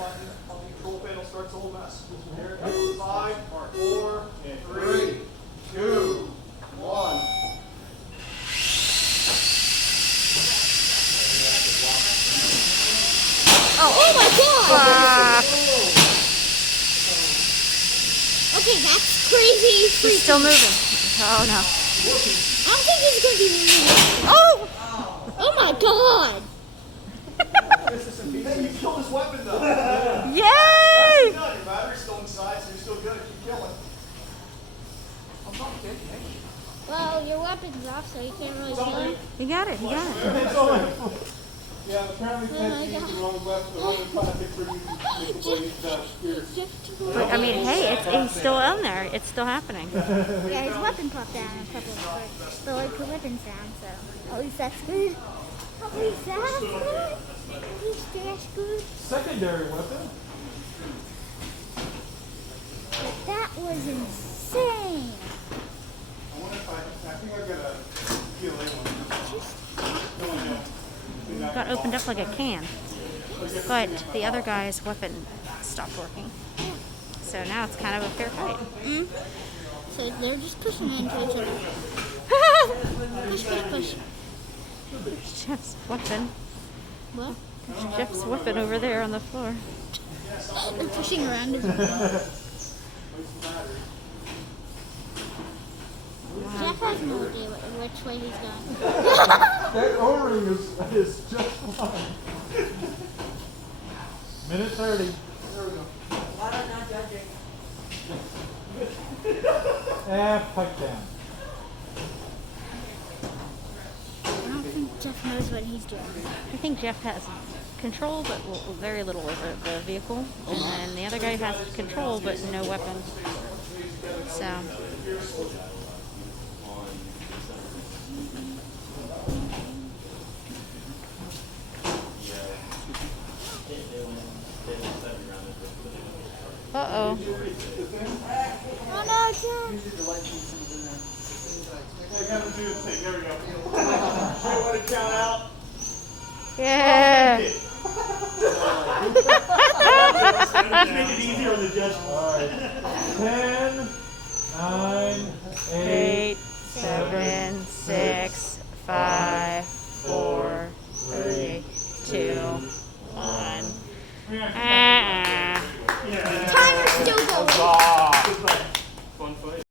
button on the control panel starts the whole mess. Here it goes. 5, 4, 3, 2, 1. Oh my god! Okay, that's crazy. He's still moving. Oh no. I don't think he's going to be moving. Oh! Oh my god! Hey, you killed his weapon though. Yay! Your battery's still inside, so you're still good. Keep killing. I'm not kidding. Well, your weapon's off, so you can't really kill him. He got it. He got it. Yeah, apparently they used the wrong weapon, the wrong plastic for using the spears. But I mean, hey, it's still on there. It's still happening. Yeah, his weapon popped out in a couple of parts. But like the weapon sound, so at least that's good. At least that's good. At least that's good. Secondary weapon? But that was insane. I wonder if I think I've got a PLA one. Got opened up like a can. But the other guy's weapon stopped working. So now it's kind of a fair fight. So they're just pushing into each other. Push, push, push. Jeff's weapon. What? Jeff's weapon over there on the floor. They're pushing around his Jeff has no idea which way he's going. That O-ring is just fine. Minute 30. There we go. Why don't I judge it? Pipe down. I don't think Jeff knows what he's doing. I think Jeff has control, but very little over the vehicle. And the other guy has control, but no weapon. So... Uh-oh. Oh no, Jeff! I gotta do the thing. There we go. I want to count out. Yeah. Make it easier on the judge. All right. 10, 9, 8,